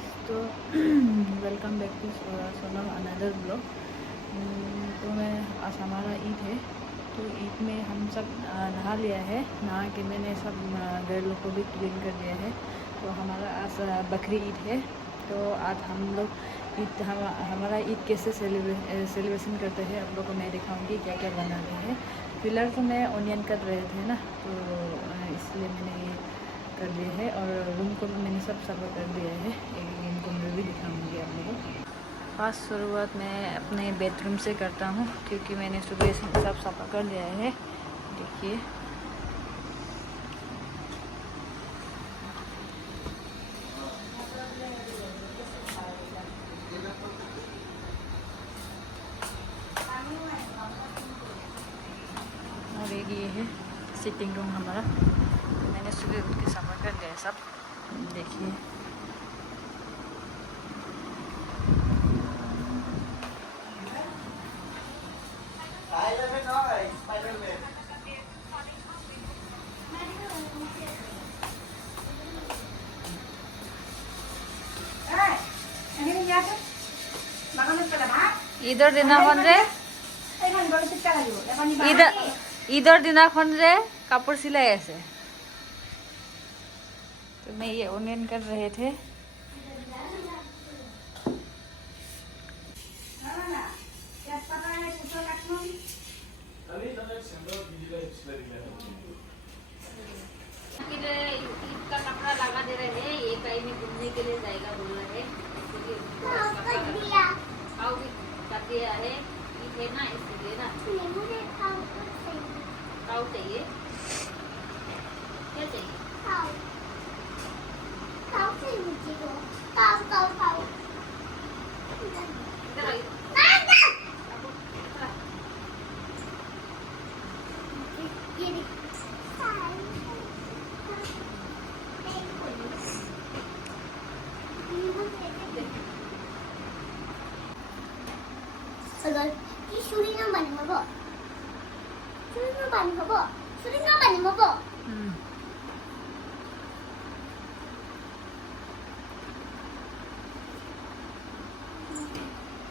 Guys, तो welcome back to Sonam another blog. तो मैं आज हमारा ईद है, तो ईद में हम सब नहा लिया है। नहा के मैंने सब घर लोग को भी क्लीन कर दिया है। तो हमारा आज बकरी ईद है। तो आज हम लोग ईद हमारा ईद कैसे सेलिब्रेशन करते हैं आप लोग को मैं दिखाऊंगी क्या क्या बनाते हैं। फिलहाल तो मैं ऑनियन कट रहे थे ना, तो इसलिए मैंने ये कर दिया है। और रूम को भी मैंने सब सफा कर दिया है। एक रूम को मैं भी दिखाऊंगी आप लोगों को। फास्ट शुरुआत मैं अपने बेडरूम से करता हूँ, क्योंकि मैंने सुबह से सब सफा कर दिया है। देखिए, और ये है सिटिंग रूम हमारा। तो मैंने सुबह उठ के सफा कर दिया है सब। देखिए, ঈদৰ দিনাখন যে ঈদৰ দিনাখন যে কাপোৰ চিলাই আছে। तो मैं ये ऑनियन कर रहे थे। ईद का कपड़ा लगा दे रहे हैं, ये कहीं में घूमने के लिए जाएगा बोल रहे हैं। खाओ भी कर दिया है, ईद है ना इसलिए ना। खाओ चाहिए, क्या चाहिए?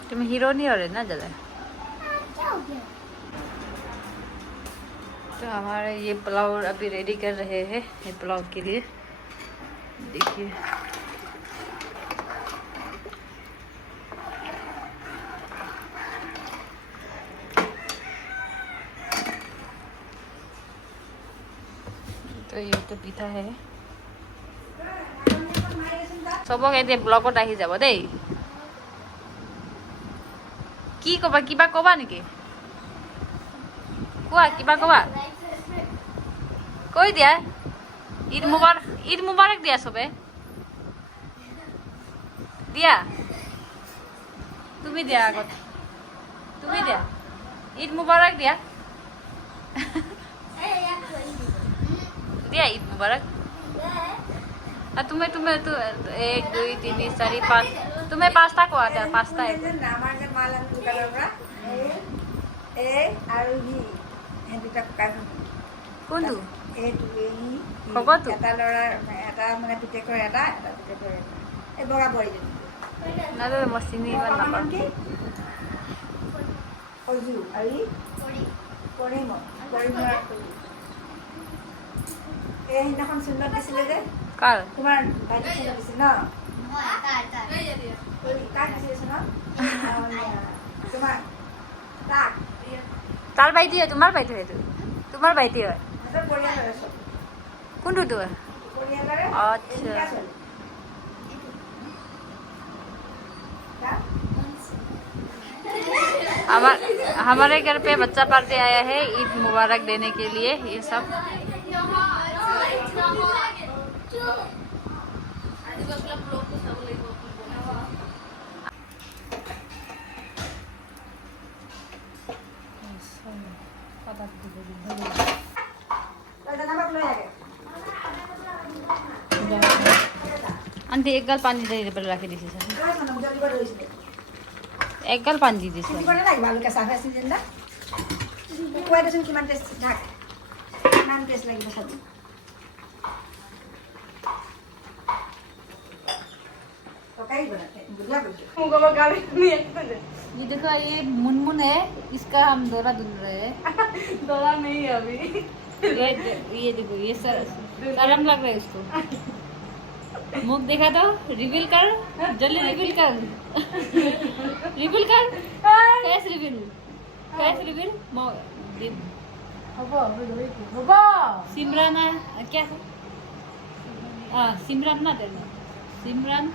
तुम हीरो नहीं हो रहे ना ज़्यादा। तो हमारे ये पुलाव अभी रेडी कर रहे हैं, ये पुलाव के लिए। देखिए, तो ये तो पिठा है। सबक এতিয়া ব্লগত আহি যাব দেই। কি কবা, কিবা কবা নেকি? কোৱা, কিবা কবা, কৈ দিয়া। ঈদ মুবাৰক দিয়া চবে, দিয়া। তুমি দিয়া আগত, তুমি দিয়া। ঈদ মুবাৰক দিয়া, দিয়া ঈদ মুবাৰক। तुम्हें तुम्हें तो 1 2 3 4 5 तुम्हें पास्ता को आता है। पास्ता है कौन तू खबर तू ना तो मस्ती সেইদিনাখন চুন্নত দিছিলে যে কাৰ তোমাৰ বাইদেউ চুন্নত দিছিল ন? তাক দিছিল ন? তোমাৰ তাৰ ভাইটি হয়, তোমাৰ ভাইটি হয়, তোমাৰ ভাইটি হয়। সিহঁতৰ পৰিয়ালৰে চব কোনটো তো? পৰিয়ালৰে। अच्छा, हमारे घर पे बच्चा पार्टी आया है ईद मुबारक देने के लिए। ये सब आंटी एक गाल पानी दे रखी दी एक गाल पानी दी ভালকে চাফা চিজন না কোৱাই দেচোন কিমান টেষ্ট ঢাক কিমান টেষ্ট লাগিব চাবি। सही बनाते हैं बढ़िया बनते हैं। मुझको वो गाली नहीं आती है। ये देखो ये मुनमुन है, इसका हम दौरा धुल रहे हैं। दौरा नहीं है अभी। ये देखो ये शर्म लग रहा है इसको। मुख देखा तो रिवील कर, जल्दी रिवील कर। रिवील कर, फेस रिवील, फेस रिवील। हबा हबा सिमरन है क्या है? सिमरन ना देना, सिमरन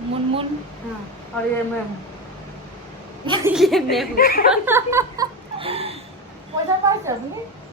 मुनमुन। हाँ और ये मैं हूँ। ये मैं हूँ। पैसा पास है अपनी